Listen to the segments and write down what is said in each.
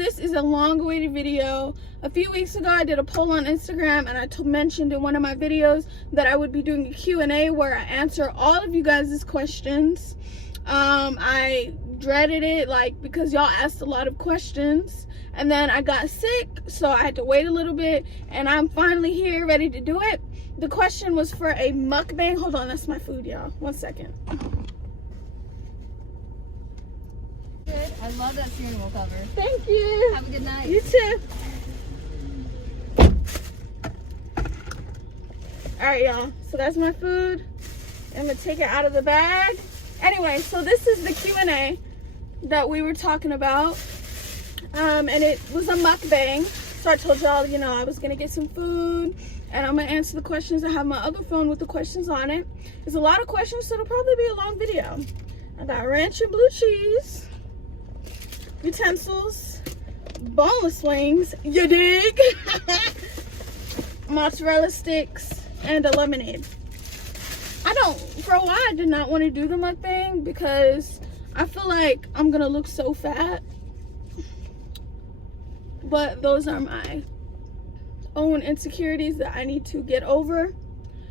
this is a long-awaited video. A few weeks ago, I did a poll on Instagram, and I mentioned in one of my videos that I would be doing a Q&A where I answer all of you guys' questions. I dreaded it, like, because y'all asked a lot of questions, and then I got sick, so I had to wait a little bit, and I'm finally here, ready to do it. The question was for a mukbang. Hold on, that's my food, y'all. 1 second. Good. I love that cereal cover. Thank you. Have a good night. You too. Alright, y'all. So that's my food. I'm going to take it out of the bag. Anyway, so this is the Q&A that we were talking about. And it was a mukbang. So I told y'all, you know, I was going to get some food. And I'm going to answer the questions. I have my other phone with the questions on it. There's a lot of questions, so it'll probably be a long video. I got ranch and blue cheese, utensils, boneless wings, you dig? Mozzarella sticks, and a lemonade. For a while, I did not want to do the mukbang because I feel like I'm going to look so fat. But those are my own insecurities that I need to get over.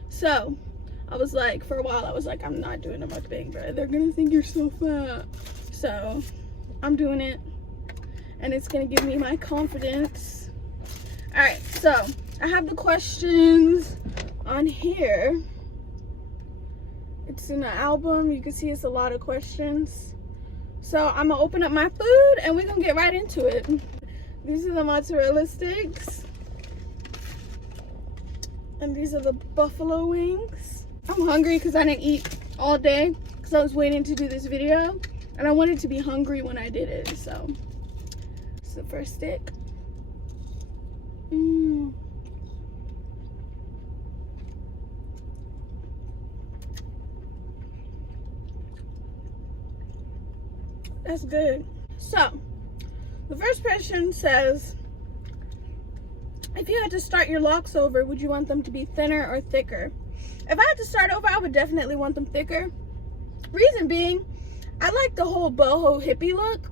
So I was like, for a while I was like, I'm not doing a mukbang, bro. They're gonna think you're so fat. So I'm doing it, and it's gonna give me my confidence. All right, so I have the questions on here. It's in the album. You can see it's a lot of questions. So I'm gonna open up my food and we're gonna get right into it. These are the mozzarella sticks. And these are the buffalo wings. I'm hungry because I didn't eat all day because I was waiting to do this video. And I wanted to be hungry when I did it, so. It's the first stick. That's good. So, the first question says, if you had to start your locks over, would you want them to be thinner or thicker? If I had to start over, I would definitely want them thicker. Reason being, I like the whole boho hippie look.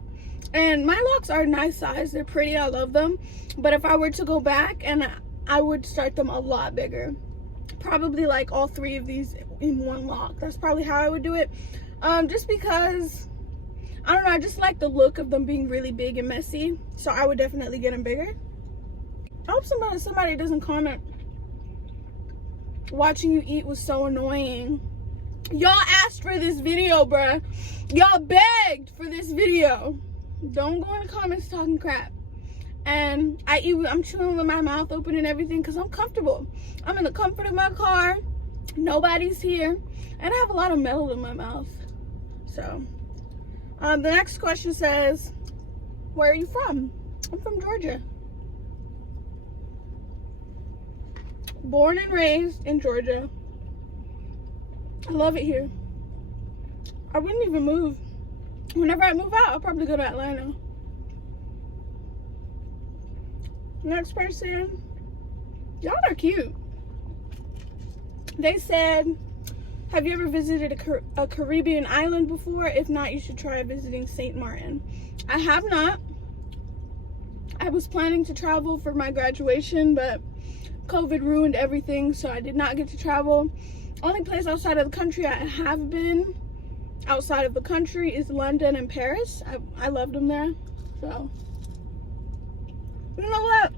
And my locks are nice size. They're pretty. I love them. But if I were to go back, and I would start them a lot bigger. Probably like all 3 of these in one lock. That's probably how I would do it. Just because, I don't know, I just like the look of them being really big and messy. So I would definitely get them bigger. I hope somebody doesn't comment, watching you eat was so annoying. Y'all asked for this video, bruh. Y'all begged for this video. Don't go in the comments talking crap. And I'm chewing with my mouth open and everything because I'm comfortable. I'm in the comfort of my car. Nobody's here. And I have a lot of metal in my mouth. So, the next question says, where are you from? I'm from Georgia. Born and raised in Georgia. I love it here. I wouldn't even move. Whenever I move out, I'll probably go to Atlanta. Next person. Y'all are cute. They said, have you ever visited a Caribbean island before? If not, you should try visiting St. Martin. I have not. I was planning to travel for my graduation, but COVID ruined everything, so I did not get to travel. Only place outside of the country I have been outside of the country is London and Paris. I loved them there. So, you know what?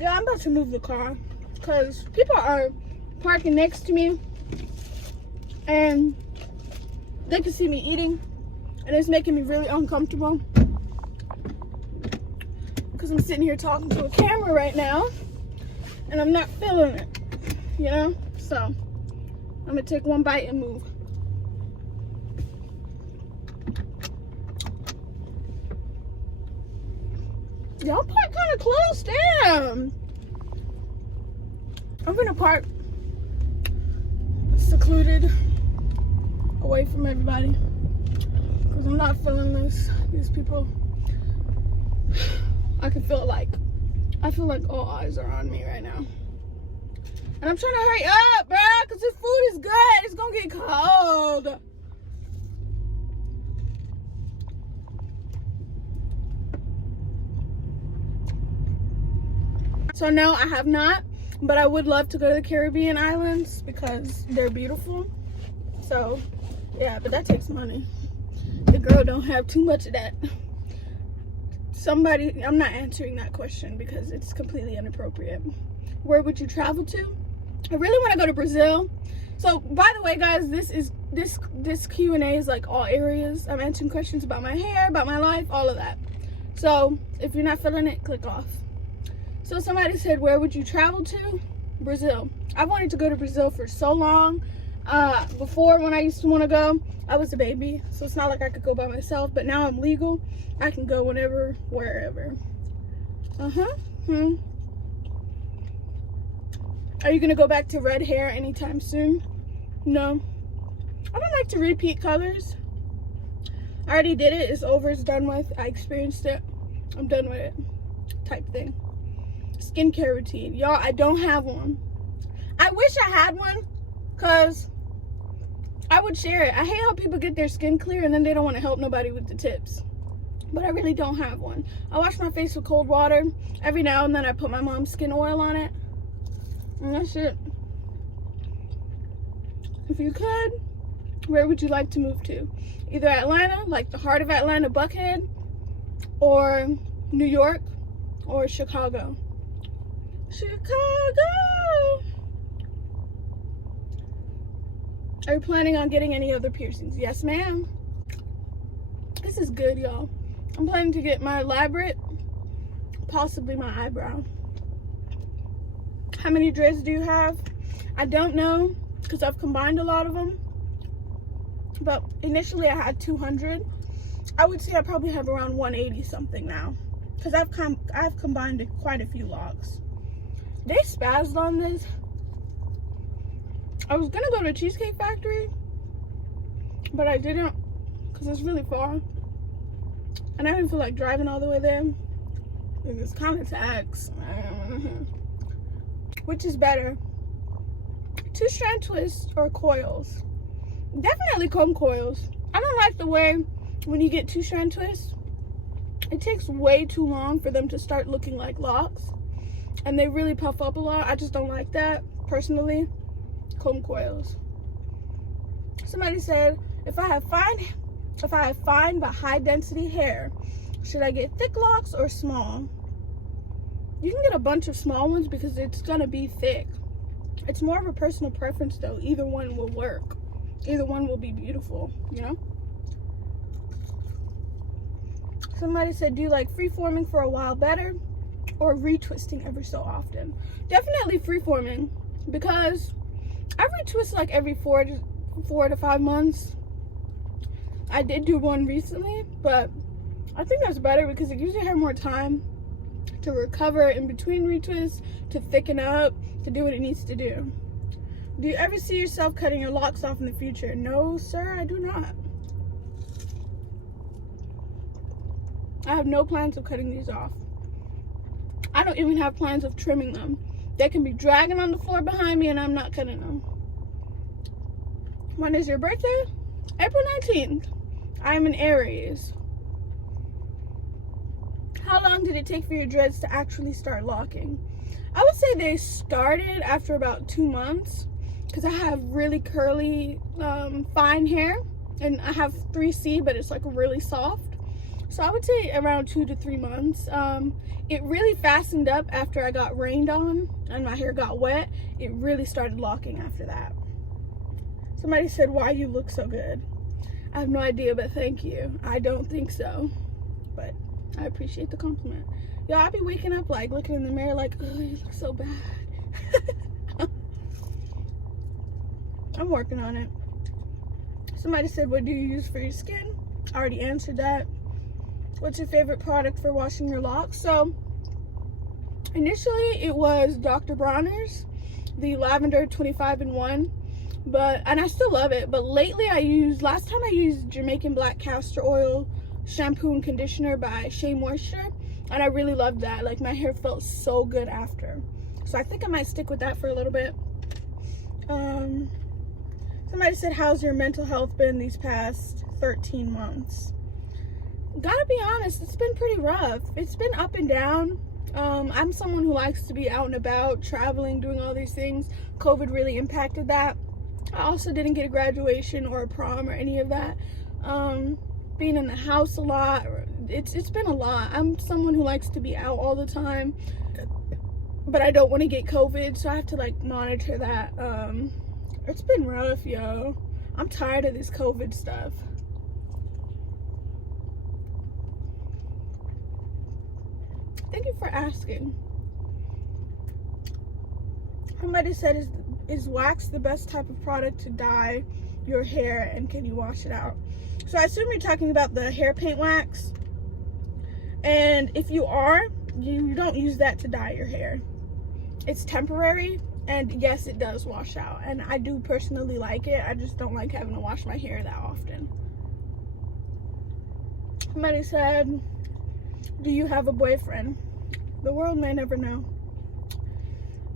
Yeah, I'm about to move the car because people are parking next to me and they can see me eating, and it's making me really uncomfortable because I'm sitting here talking to a camera right now. And I'm not feeling it, you know? So, I'm gonna take one bite and move. Y'all park kind of close, damn. I'm gonna park secluded, away from everybody. Because I'm not feeling these people. I feel like all eyes are on me right now. And I'm trying to hurry up, bro, because this food is good. It's going to get cold. So no, I have not, but I would love to go to the Caribbean islands because they're beautiful. So yeah, but that takes money. The girl don't have too much of that. Somebody, I'm not answering that question because it's completely inappropriate. Where would you travel to? I really want to go to Brazil. So by the way, guys, this Q&A is like all areas. I'm answering questions about my hair, about my life, all of that. So if you're not feeling it, click off. So somebody said, where would you travel to? Brazil. I've wanted to go to Brazil for so long. Before, when I used to want to go, I was a baby, so it's not like I could go by myself, but now I'm legal. I can go whenever, wherever. Are you gonna go back to red hair anytime soon? No. I don't like to repeat colors. I already did it. It's over. It's done with. I experienced it. I'm done with it. Type thing. Skincare routine. Y'all, I don't have one. I wish I had one, because I would share it. I hate how people get their skin clear and then they don't want to help nobody with the tips. But I really don't have one. I wash my face with cold water. Every now and then I put my mom's skin oil on it. And that's it. If you could, where would you like to move to? Either Atlanta, like the heart of Atlanta, Buckhead, or New York, or Chicago. Chicago! Are you planning on getting any other piercings? Yes, ma'am. This is good, y'all. I'm planning to get my elaborate, possibly my eyebrow. How many dreads do you have? I don't know, because I've combined a lot of them. But initially I had 200. I would say I probably have around 180 something now, because I've combined quite a few locks. They spazzed on this. I was gonna go to Cheesecake Factory, but I didn't because it's really far. And I didn't feel like driving all the way there. It's kind of tax. Which is better? 2-strand twists or coils? Definitely comb coils. I don't like the way when you get 2-strand twists, it takes way too long for them to start looking like locks. And they really puff up a lot. I just don't like that, personally. Comb coils. Somebody said, if I have fine but high density hair, should I get thick locks or small? You can get a bunch of small ones because it's gonna be thick. It's more of a personal preference though. Either one will work. Either one will be beautiful, you know? Somebody said, do you like freeforming for a while better or retwisting every so often? Definitely freeforming, because I retwist like every 4 to 5 months. I did do one recently, but I think that's better because it gives your hair more time to recover in between retwists, to thicken up, to do what it needs to do. Do you ever see yourself cutting your locks off in the future? No, sir, I do not. I have no plans of cutting these off. I don't even have plans of trimming them. They can be dragging on the floor behind me and I'm not cutting them. When is your birthday? April 19th. I'm an Aries. How long did it take for your dreads to actually start locking? I would say they started after about 2 months because I have really curly, fine hair, and I have 3C, but it's like really soft. So I would say around 2 to 3 months. It really fastened up after I got rained on and my hair got wet. It really started locking after that. Somebody said, why you look so good? I have no idea, but thank you. I don't think so, but I appreciate the compliment. Y'all, I be waking up like looking in the mirror like, oh, you look so bad. I'm working on it. Somebody said, what do you use for your skin? I already answered that. What's your favorite product for washing your locks? So initially it was Dr. Bronner's, the lavender 25-in-1, and I still love it. But lately last time I used Jamaican black castor oil shampoo and conditioner by Shea Moisture, and I really loved that. Like, my hair felt so good after. So I think I might stick with that for a little bit. Somebody said, how's your mental health been these past 13 months? Gotta be honest, it's been pretty rough. It's been up and down. I'm someone who likes to be out and about, traveling, doing all these things. COVID really impacted that. I also didn't get a graduation or a prom or any of that. Being in the house a lot, it's been a lot. I'm someone who likes to be out all the time, but I don't want to get COVID, so I have to like monitor that. It's been rough, yo. I'm tired of this COVID stuff. Thank you for asking. Somebody said, is wax the best type of product to dye your hair, and can you wash it out? So I assume you're talking about the hair paint wax. And if you are, you don't use that to dye your hair. It's temporary, and yes, it does wash out. And I do personally like it. I just don't like having to wash my hair that often. Somebody said, do you have a boyfriend? The world may never know.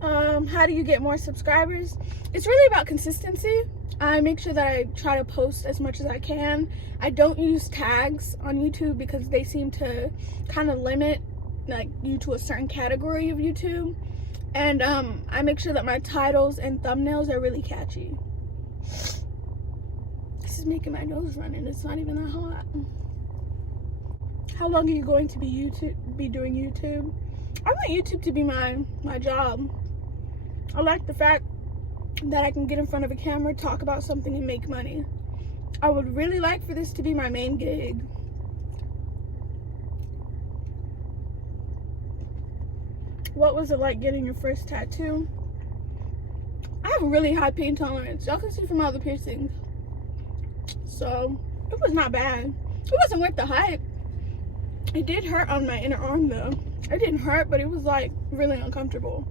How do you get more subscribers? It's really about consistency. I make sure that I try to post as much as I can. I don't use tags on YouTube because they seem to kind of limit like you to a certain category of YouTube. And I make sure that my titles and thumbnails are really catchy. This is making my nose run and it's not even that hot. How long are you going to be doing YouTube? I want YouTube to be my job. I like the fact that I can get in front of a camera, talk about something, and make money. I would really like for this to be my main gig. What was it like getting your first tattoo? I have a really high pain tolerance. Y'all can see from all the piercings. So, it was not bad. It wasn't worth the hype. It did hurt on my inner arm though. It didn't hurt, but it was like really uncomfortable.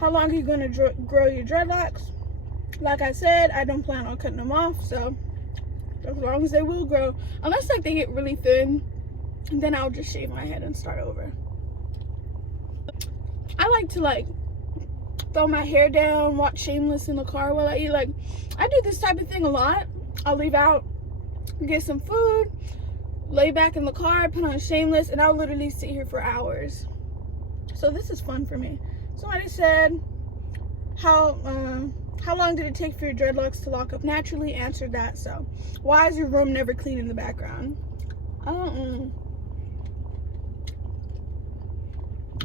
How long are you going to grow your dreadlocks? Like I said, I don't plan on cutting them off, so as long as they will grow. Unless like they get really thin, then I'll just shave my head and start over. I like to like throw my hair down, watch Shameless in the car while I eat. Like, I do this type of thing a lot. I'll leave out, get some food, lay back in the car, put on Shameless, and I'll literally sit here for hours. So this is fun for me. Somebody said, how long did it take for your dreadlocks to lock up naturally? Answered that. So why is your room never clean in the background? I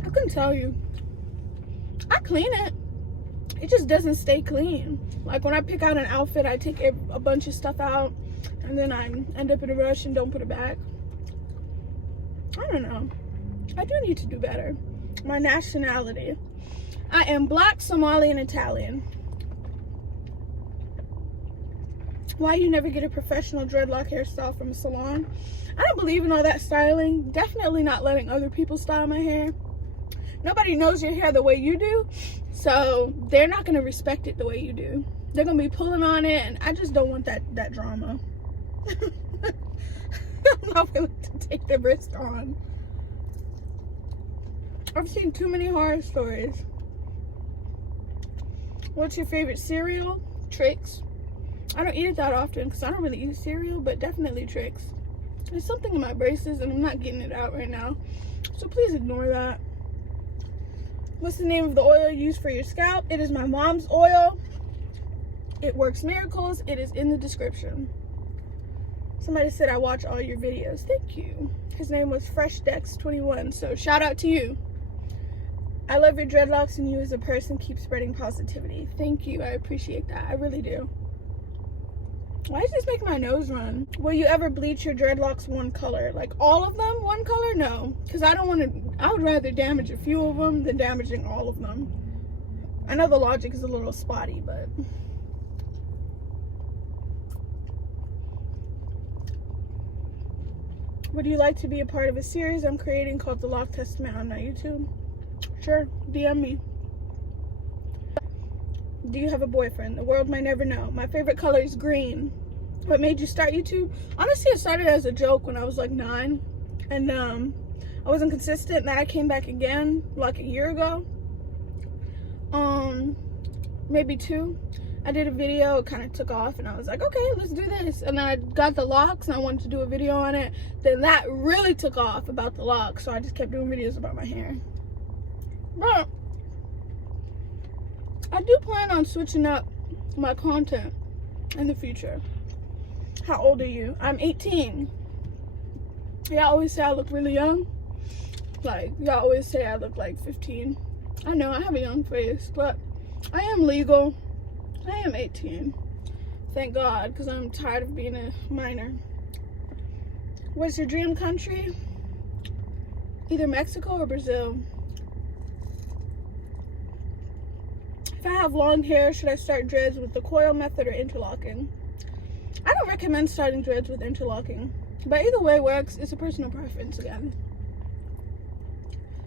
couldn't tell you. I clean it. It just doesn't stay clean. Like when I pick out an outfit, I take a bunch of stuff out and then I end up in a rush and don't put it back. I don't know. I do need to do better. My nationality. I am Black, Somali, and Italian. Why you never get a professional dreadlock hairstyle from a salon? I don't believe in all that styling. Definitely not letting other people style my hair. Nobody knows your hair the way you do, so they're not going to respect it the way you do. They're going to be pulling on it, and I just don't want that drama. I'm not willing to take the risk on. I've seen too many horror stories. What's your favorite cereal? Tricks. I don't eat it that often because I don't really eat cereal, but definitely Tricks. There's something in my braces and I'm not getting it out right now, so please ignore that. What's the name of the oil used for your scalp? It is my mom's oil. It works miracles. It is in the description. Somebody said I watch all your videos. Thank you. His name was FreshDex21, so shout out to you. I love your dreadlocks and you as a person keep spreading positivity. Thank you. I appreciate that. I really do. Why is this making my nose run? Will you ever bleach your dreadlocks one color? Like all of them one color? No. Because I don't want to, I would rather damage a few of them than damaging all of them. I know the logic is a little spotty, but... Would you like to be a part of a series I'm creating called The Loc Testament on my YouTube? Sure, DM me. Do you have a boyfriend? The world might never know. My favorite color is green. What made you start YouTube? Honestly, it started as a joke when I was like 9. And I wasn't consistent. And then I came back again like a year ago. Maybe 2. I did a video, it kind of took off, and I was like, okay, let's do this. And then I got the locks, and I wanted to do a video on it. Then that really took off about the locks, so I just kept doing videos about my hair. But I do plan on switching up my content in the future. How old are you? I'm 18. Y'all always say I look really young. Like, y'all always say I look like 15. I know I have a young face, but I am legal. I am 18. Thank God, because I'm tired of being a minor. What's your dream country? Either Mexico or Brazil. If I have long hair, should I start dreads with the coil method or interlocking? I don't recommend starting dreads with interlocking, but either way works. It's a personal preference again.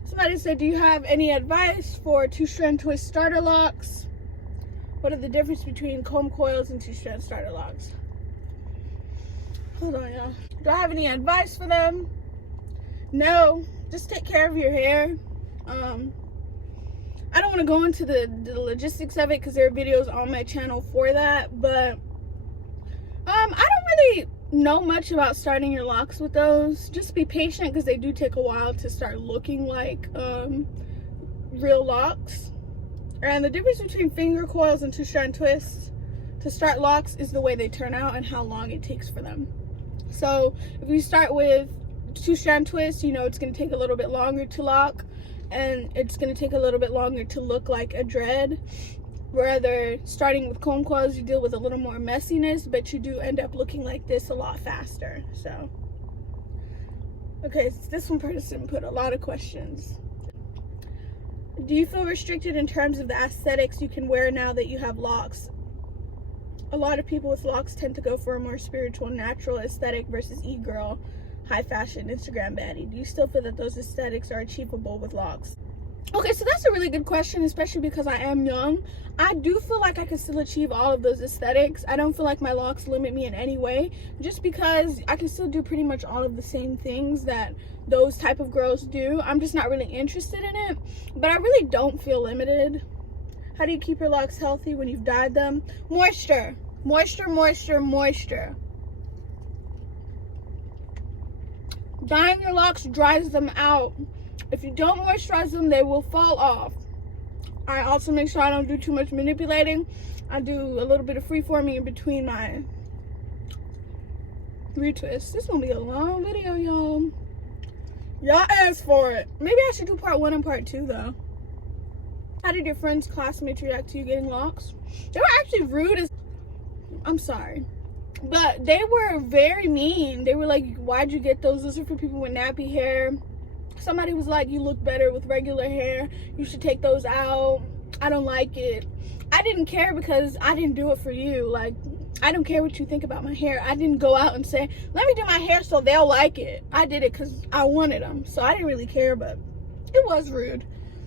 Somebody said, do you have any advice for 2-strand twist starter locks? What are the difference between comb coils and 2-strand starter locks? Hold on, y'all. Do I have any advice for them? No. Just take care of your hair. I don't want to go into the logistics of it because there are videos on my channel for that, but I don't really know much about starting your locks with those. Just be patient because they do take a while to start looking like real locks. And the difference between finger coils and 2-strand twists to start locks is the way they turn out and how long it takes for them. So if you start with 2-strand twists, you know it's going to take a little bit longer to lock, and it's going to take a little bit longer to look like a dread. Rather, starting with comb coils, you deal with a little more messiness, but you do end up looking like this a lot faster. So, okay, so this one person put a lot of questions. Do you feel restricted in terms of the aesthetics you can wear now that you have locks? A lot of people with locks tend to go for a more spiritual, natural aesthetic versus e-girl, high fashion, Instagram baddie. Do you still feel that those aesthetics are achievable with locks? Okay, so that's a really good question, especially because I am young. I do feel like I can still achieve all of those aesthetics. I don't feel like my locks limit me in any way, just because I can still do pretty much all of the same things that those type of girls do. I'm just not really interested in it, but I really don't feel limited. How do you keep your locks healthy when you've dyed them? Moisture. Moisture, moisture, moisture. Dyeing your locks dries them out. If you don't moisturize them, they will fall off. I also make sure I don't do too much manipulating. I do a little bit of freeforming in between my retwists. This is gonna be a long video, y'all. Y'all asked for it. Maybe I should do part 1 and part 2 though. How did your friends, classmates react to you getting locks? They were actually rude as... I'm sorry. But they were very mean. They were like, why'd you get those? Those are for people with nappy hair. Somebody was like, you look better with regular hair. You should take those out. I don't like it. I didn't care because I didn't do it for you. Like, I don't care what you think about my hair. I didn't go out and say, let me do my hair so they'll like it. I did it because I wanted them. So I didn't really care, but it was rude.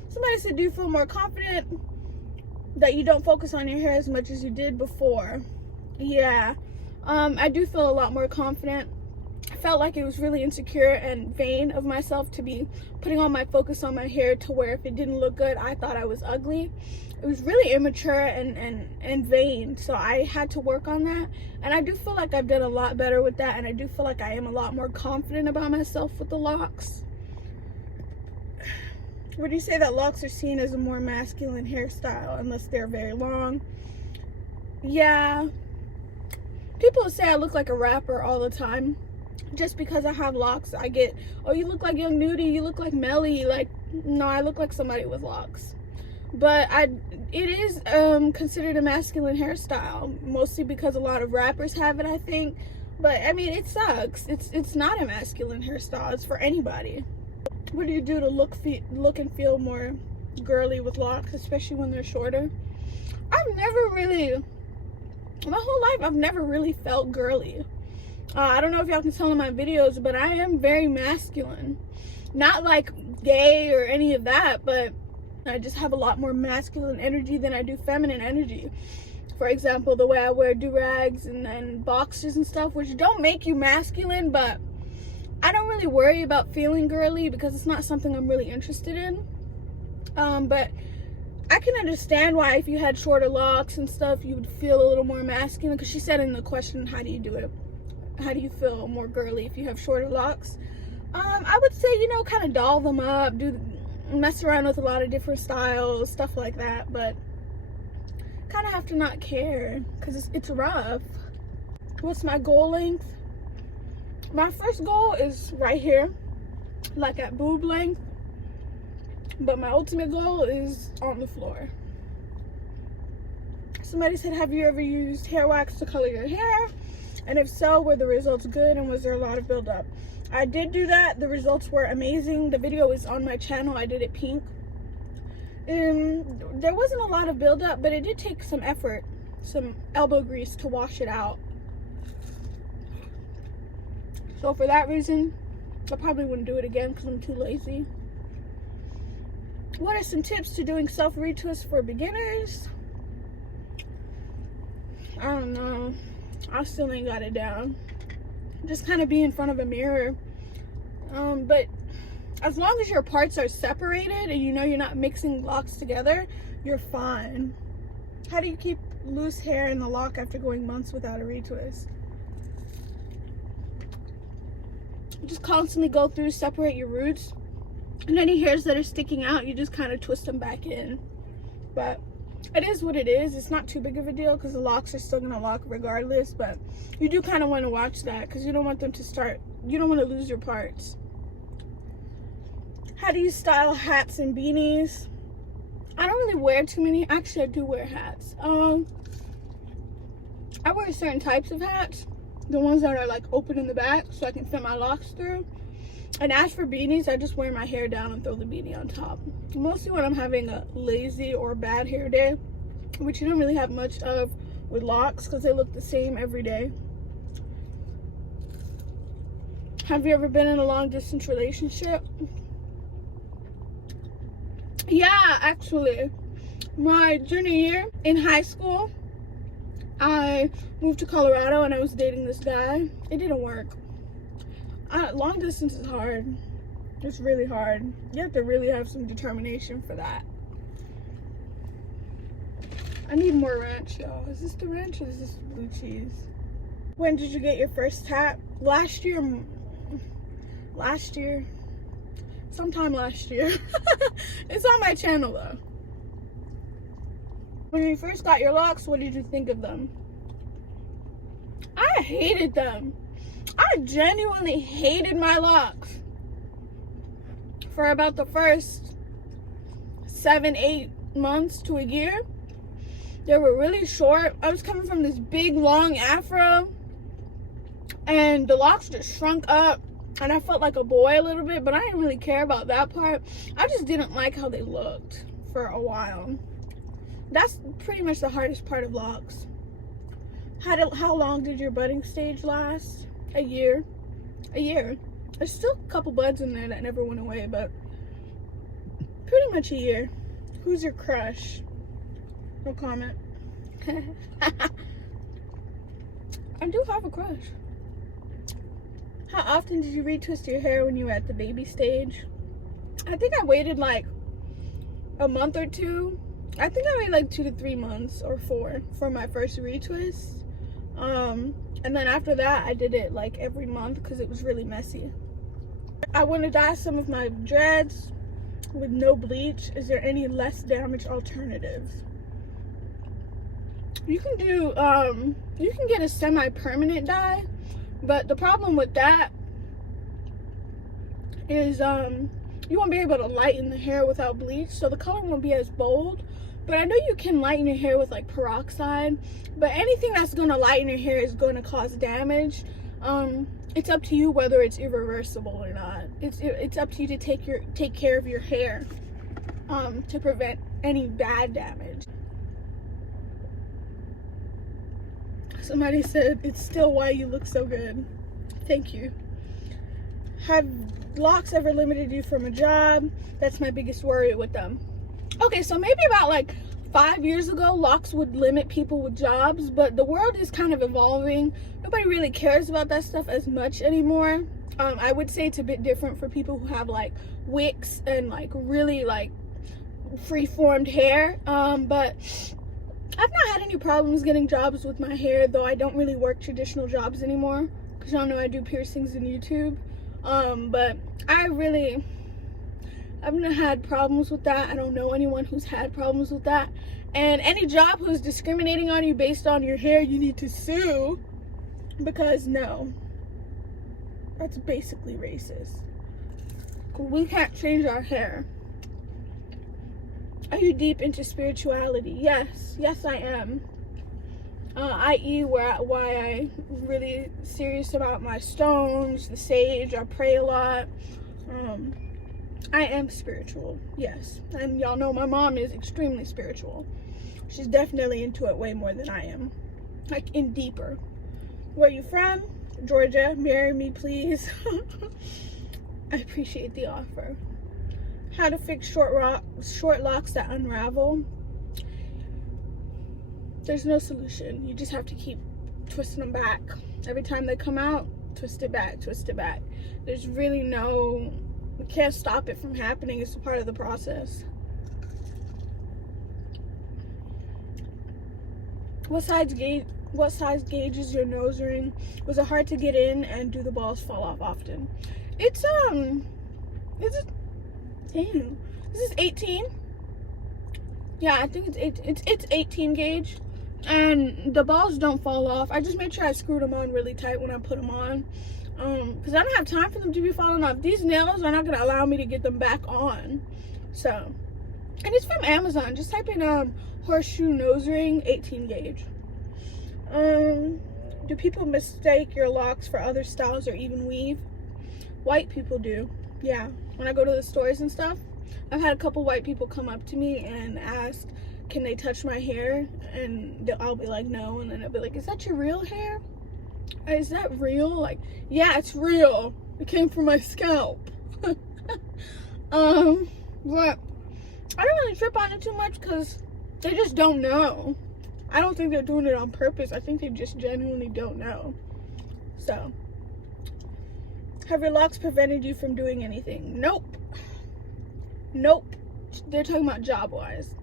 Somebody said, do you feel more confident that you don't focus on your hair as much as you did before? Yeah. I do feel a lot more confident. I felt like it was really insecure and vain of myself to be putting all my focus on my hair to where if it didn't look good, I thought I was ugly. It was really immature and vain, so I had to work on that. And I do feel like I've done a lot better with that, and I do feel like I am a lot more confident about myself with the locks. Would you say that locks are seen as a more masculine hairstyle unless they're very long? Yeah. People say I look like a rapper all the time. Just because I have locks, I get, oh, you look like Young Nudie, you look like Melly. Like, no, I look like somebody with locks. But it is considered a masculine hairstyle, mostly because a lot of rappers have it, I think. But I mean, it sucks. It's not a masculine hairstyle. It's for anybody. What do you do to look and feel more girly with locks, especially when they're shorter? I've never really, my whole life, I've never really felt girly. I don't know if y'all can tell in my videos, but I am very masculine. Not like gay or any of that, but I just have a lot more masculine energy than I do feminine energy. For example, the way I wear do-rags and boxers and stuff, which don't make you masculine, but I don't really worry about feeling girly because it's not something I'm really interested in. But I can understand why if you had shorter locks and stuff, you would feel a little more masculine. Because she said in the question, how do you do it? How do you feel more girly if you have shorter locks? I would say, you know, kind of doll them up, mess around with a lot of different styles, stuff like that. But kind of have to not care because it's rough. What's my goal length? My first goal is right here, like at boob length. But my ultimate goal is on the floor. Somebody said, have you ever used hair wax to color your hair? And if so, were the results good and was there a lot of buildup? I did do that. The results were amazing. The video is on my channel. I did it pink. There wasn't a lot of buildup, but it did take some effort, some elbow grease to wash it out. So for that reason, I probably wouldn't do it again because I'm too lazy. What are some tips to doing self-retwist for beginners? I don't know. I still ain't got it down. Just kind of be in front of a mirror. But as long as your parts are separated and you know you're not mixing locks together, you're fine. How do you keep loose hair in the lock after going months without a retwist? Just constantly go through, separate your roots. And any hairs that are sticking out, you just kind of twist them back in. But it is what it is. It's not too big of a deal because the locks are still going to lock regardless. But you do kind of want to watch that because you don't want them to start, you don't want to lose your parts. How do you style hats and beanies? I don't really wear too many. Actually, I do wear hats. I wear certain types of hats. The ones that are like open in the back so I can fit my locks through. And as for beanies, I just wear my hair down and throw the beanie on top. Mostly when I'm having a lazy or bad hair day, which you don't really have much of with locks because they look the same every day. Have you ever been in a long distance relationship? Yeah, actually. My junior year in high school, I moved to Colorado and I was dating this guy. It didn't work. Long distance is hard. It's really hard. You have to really have some determination for that. I need more ranch, y'all. Is this the ranch or is this blue cheese? When did you get your first tat? Last year. Sometime last year. It's on my channel though. When you first got your locks, what did you think of them? I hated them. I genuinely hated my locks for about the first 7-8 months to a year. They were really short. I was coming from this big long afro and the locks just shrunk up and I felt like a boy a little bit, but I didn't really care about that part. I just didn't like how they looked for a while. That's pretty much the hardest part of locks. How long did your budding stage last? A year. There's still a couple buds in there that never went away, but pretty much a year. Who's your crush? No comment. I do have a crush. How often did you retwist your hair when you were at the baby stage? I think I waited like a month or two. I think I waited like 2 to 3 months or 4 for my first retwist. And then after that, I did it like every month because it was really messy. I want to dye some of my dreads with no bleach. Is there any less damage alternatives? You can do, you can get a semi-permanent dye, but the problem with that is you won't be able to lighten the hair without bleach, so the color won't be as bold. But I know you can lighten your hair with like peroxide, but anything that's going to lighten your hair is going to cause damage. It's up to you whether it's irreversible or not. It's up to you to take care of your hair to prevent any bad damage. Somebody said it's still why you look so good. Thank you. Have locks ever limited you from a job? That's my biggest worry with them. Okay, so maybe about like 5 years ago, locks would limit people with jobs, but the world is kind of evolving. Nobody really cares about that stuff as much anymore. I would say it's a bit different for people who have like wicks and like really like free-formed hair. But I've not had any problems getting jobs with my hair, though I don't really work traditional jobs anymore, because y'all know I do piercings in YouTube. But I haven't had problems with that. I don't know anyone who's had problems with that. And any job who's discriminating on you based on your hair, you need to sue, because no, that's basically racist. We can't change our hair. Are you deep into spirituality? Yes, I am. I.e. why I really serious about my stones, the sage. I pray a lot. I am spiritual, yes. And y'all know my mom is extremely spiritual. She's definitely into it way more than I am. Like, in deeper. Where you from? Georgia. Marry me, please. I appreciate the offer. How to fix short locks that unravel. There's no solution. You just have to keep twisting them back. Every time they come out, twist it back, twist it back. There's really no... You can't stop it from happening. It's a part of the process. What size gauge is your nose ring? Was it hard to get in, and do the balls fall off often? It's damn. This is 18. Yeah, I think it's 18 gauge, and the balls don't fall off. I just made sure I screwed them on really tight when I put them on. Because I don't have time for them to be falling off. These nails are not going to allow me to get them back on. So, and it's from Amazon. Just type in horseshoe nose ring, 18 gauge. Do people mistake your locks for other styles or even weave? White people do. Yeah. When I go to the stores and stuff, I've had a couple white people come up to me and ask, can they touch my hair? And I'll be like, no. And then they'll be like, is that your real hair? Is that real? Like, yeah, it's real. It came from my scalp. But I don't really trip on it too much, because they just don't know. I don't think they're doing it on purpose. I think they just genuinely don't know. So, have your locks prevented you from doing anything? Nope. They're talking about job-wise.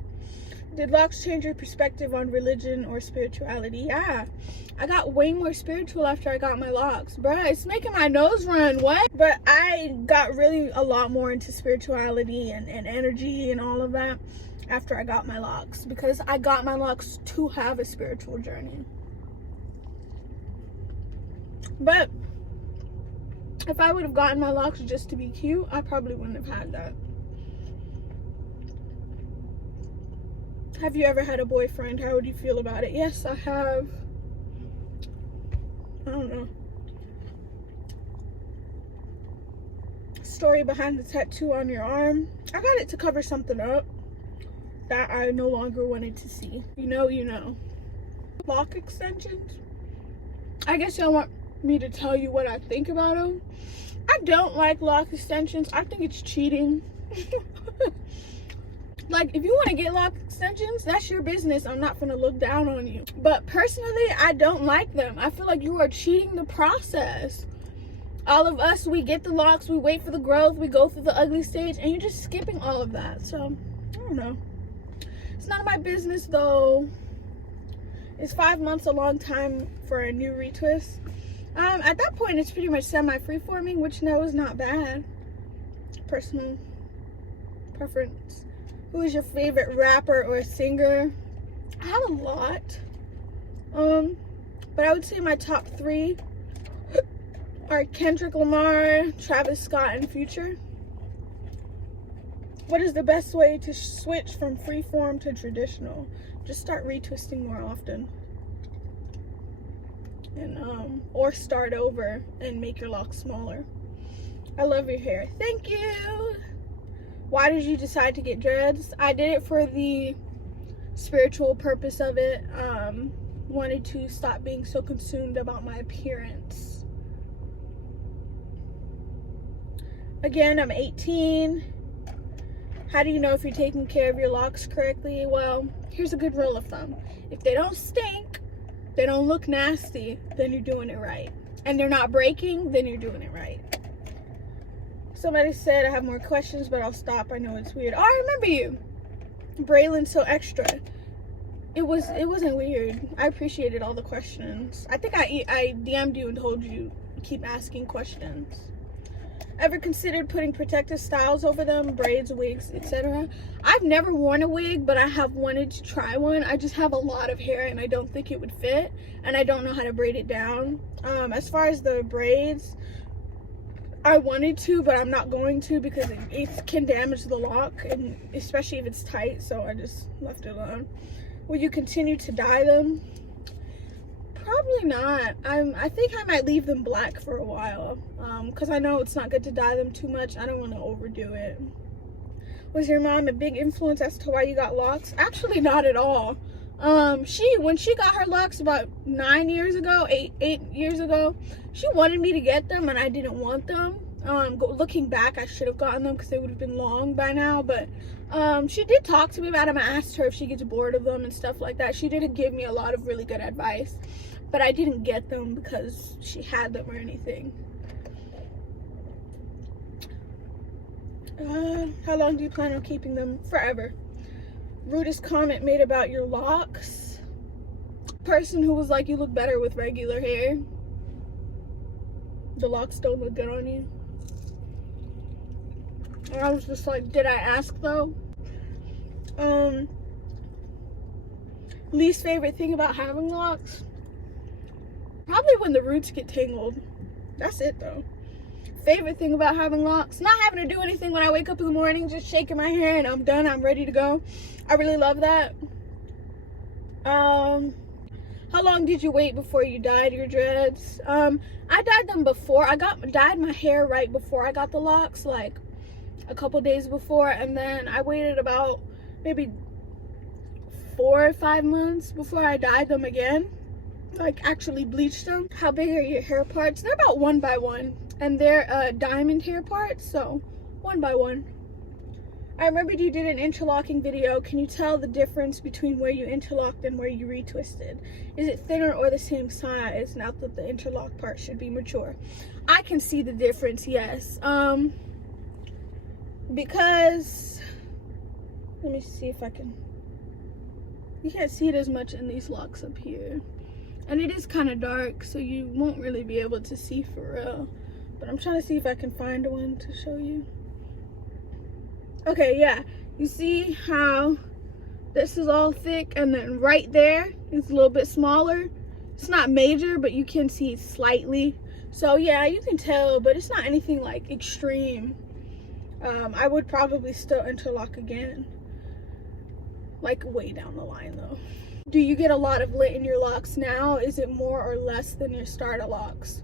Did locks change your perspective on religion or spirituality? Yeah. I got way more spiritual after I got my locks. Bruh, it's making my nose run. What? But I got really a lot more into spirituality and energy and all of that after I got my locks. Because I got my locks to have a spiritual journey. But if I would have gotten my locks just to be cute, I probably wouldn't have had that. Have you ever had a boyfriend? How would you feel about it? Yes, I have. I don't know. Story behind the tattoo on your arm. I got it to cover something up that I no longer wanted to see. You know. Lock extensions. I guess y'all want me to tell you what I think about them. I don't like lock extensions. I think it's cheating. Like, if you want to get lock extensions, that's your business. I'm not going to look down on you. But personally, I don't like them. I feel like you are cheating the process. All of us, we get the locks, we wait for the growth, we go through the ugly stage, and you're just skipping all of that. So, I don't know. It's none of my business, though. Is 5 months a long time for a new retwist? At that point, it's pretty much semi-freeforming, which no is not bad. Personal preference. Who is your favorite rapper or singer? I have a lot. But I would say my top 3 are Kendrick Lamar, Travis Scott, and Future. What is the best way to switch from freeform to traditional? Just start retwisting more often. And or start over and make your locks smaller. I love your hair. Thank you. Why did you decide to get dreads? I did it for the spiritual purpose of it. Wanted to stop being so consumed about my appearance. Again, I'm 18. How do you know if you're taking care of your locks correctly? Well, here's a good rule of thumb. If they don't stink, they don't look nasty, then you're doing it right. And they're not breaking, then you're doing it right. Somebody said I have more questions, but I'll stop. I know it's weird. Oh, I remember you. Braylon so extra. It wasn't weird. I appreciated all the questions. I think I DM'd you and told you keep asking questions. Ever considered putting protective styles over them, braids, wigs, etc.? I've never worn a wig, but I have wanted to try one. I just have a lot of hair and I don't think it would fit, and I don't know how to braid it down. As far as the braids, I wanted to, but I'm not going to because it can damage the lock, and especially if it's tight, so I just left it alone. Will you continue to dye them? Probably not. I think I might leave them black for a while, because I know it's not good to dye them too much. I don't want to overdo it. Was your mom a big influence as to why you got locks? Actually, not at all. When she got her locks about 8 years ago, she wanted me to get them and I didn't want them. Looking back, I should have gotten them because they would have been long by now, but she did talk to me about them. I asked her if she gets bored of them and stuff like that. She did give me a lot of really good advice, but I didn't get them because she had them or anything. How long do you plan on keeping them? Forever. Rudest comment made about your locks? Person who was like, you look better with regular hair. The locks don't look good on you. And I was just like, did I ask though? Least favorite thing about having locks? Probably when the roots get tangled. That's it though. Favorite thing about having locks? Not having to do anything when I wake up in the morning, just shaking my hair and I'm done, I'm ready to go. I really love that. How long did you wait before you dyed your dreads? I dyed them before. I dyed my hair right before I got the locks, like a couple days before, and then I waited about maybe 4 or 5 months before I dyed them again, like actually bleached them. How big are your hair parts? They're about 1 by 1, and they're diamond hair parts, so 1 by 1. I remembered you did an interlocking video. Can you tell the difference between where you interlocked and where you retwisted? Is it thinner or the same size now that the interlock part should be mature? I can see the difference, yes. Because, let me see if I can, you can't see it as much in these locks up here. And it is kind of dark, so you won't really be able to see for real. But I'm trying to see if I can find one to show you. Okay, yeah, you see how this is all thick and then right there is a little bit smaller. It's not major, but you can see slightly. So yeah, you can tell, but it's not anything like extreme. I would probably still interlock again, like way down the line though. Do you get a lot of lint in your locks now? Is it more or less than your starter locks?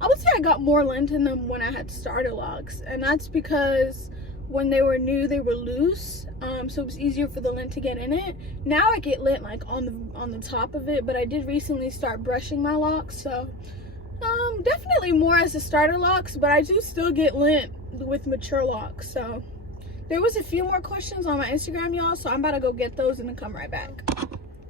I would say I got more lint in them when I had starter locks, and that's because when they were new, they were loose, so it was easier for the lint to get in it. Now I get lint like on the top of it, but I did recently start brushing my locks, so definitely more as a starter locks, but I do still get lint with mature locks. So there was a few more questions on my Instagram, y'all, so I'm about to go get those and then come right back.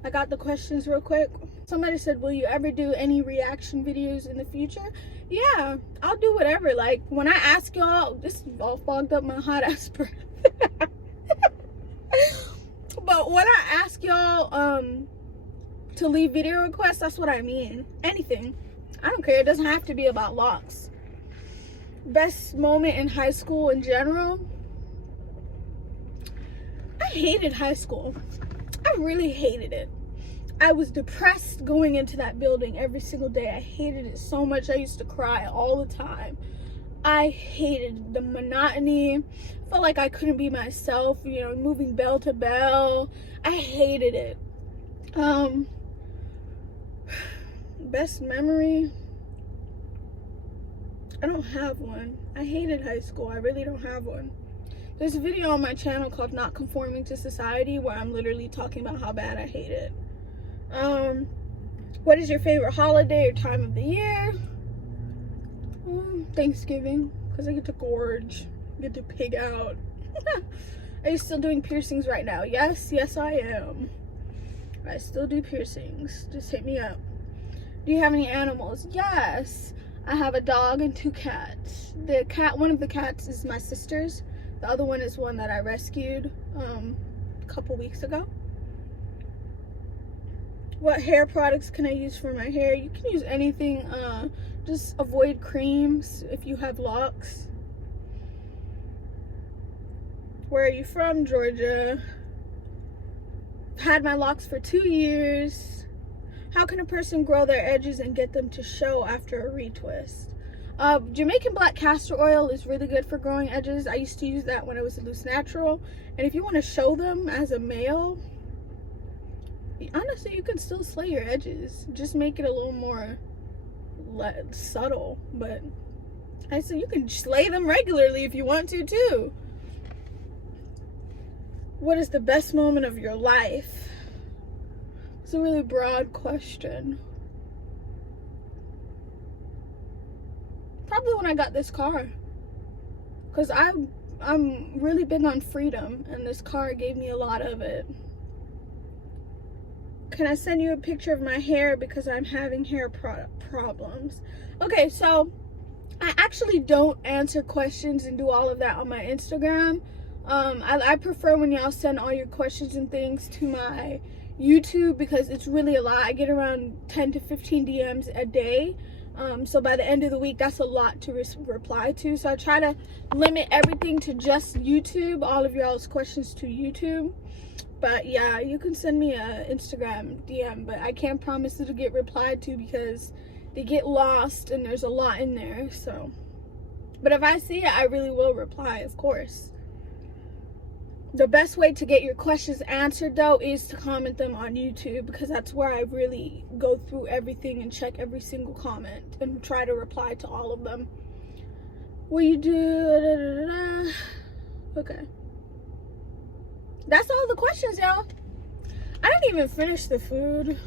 I got the questions real quick. Somebody said, will you ever do any reaction videos in the future? Yeah, I'll do whatever. Like, when I ask y'all, this is all fogged up my hot ass breath. But when I ask y'all to leave video requests, that's what I mean. Anything. I don't care. It doesn't have to be about locks. Best moment in high school in general? I hated high school. I really hated it. I was depressed going into that building every single day. I hated it so much. I used to cry all the time. I hated the monotony. Felt like I couldn't be myself, you know, moving bell to bell. I hated it. Best memory? I don't have one. I hated high school. I really don't have one. There's a video on my channel called Not Conforming to Society where I'm literally talking about how bad I hate it. What is your favorite holiday or time of the year? Thanksgiving, because I get to gorge, get to pig out. Are you still doing piercings right now? Yes, I am. I still do piercings. Just hit me up. Do you have any animals? Yes, I have a dog and 2 cats. One of the cats is my sister's. The other one is one that I rescued a couple weeks ago. What hair products can I use for my hair? You can use anything. Just avoid creams if you have locks. Where are you from? Georgia. Had my locks for 2 years. How can a person grow their edges and get them to show after a retwist? Jamaican black castor oil is really good for growing edges. I used to use that when I was a loose natural. And if you want to show them as a male, honestly, you can still slay your edges. Just make it a little more subtle. But I say you can slay them regularly if you want to too. What is the best moment of your life? It's a really broad question. Probably when I got this car. Because I'm really big on freedom, and this car gave me a lot of it. Can I send you a picture of my hair because I'm having hair problems? Okay, so I actually don't answer questions and do all of that on my Instagram. I prefer when y'all send all your questions and things to my YouTube because it's really a lot. I get around 10 to 15 DMs a day. So by the end of the week, that's a lot to reply to. So I try to limit everything to just YouTube, all of y'all's questions to YouTube. But yeah, you can send me a Instagram DM, but I can't promise it'll get replied to because they get lost and there's a lot in there. So, but if I see it, I really will reply, of course. The best way to get your questions answered though is to comment them on YouTube because that's where I really go through everything and check every single comment and try to reply to all of them. Will you do Okay. That's all the questions, y'all. I didn't even finish the food.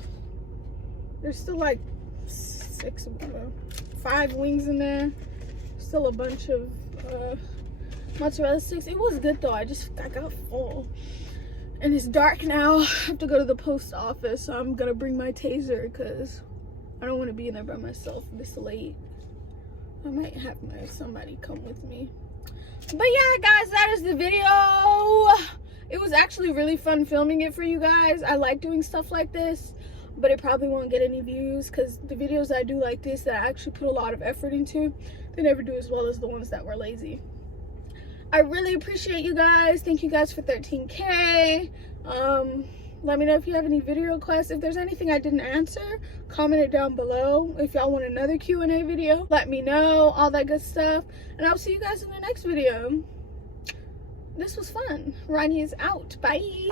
There's still like 5 wings in there. Still a bunch of mozzarella sticks. It was good though. I got full. And it's dark now. I have to go to the post office, so I'm gonna bring my taser because I don't want to be in there by myself this late. I might have somebody come with me. But yeah, guys, that is the video. It was actually really fun filming it for you guys. I like doing stuff like this, but it probably won't get any views because the videos I do like this that I actually put a lot of effort into, they never do as well as the ones that were lazy. I really appreciate you guys. Thank you guys for 13K. Let me know if you have any video requests. If there's anything I didn't answer, comment it down below. If y'all want another Q&A video, let me know. All that good stuff. And I'll see you guys in the next video. This was fun. Ronnie is out. Bye.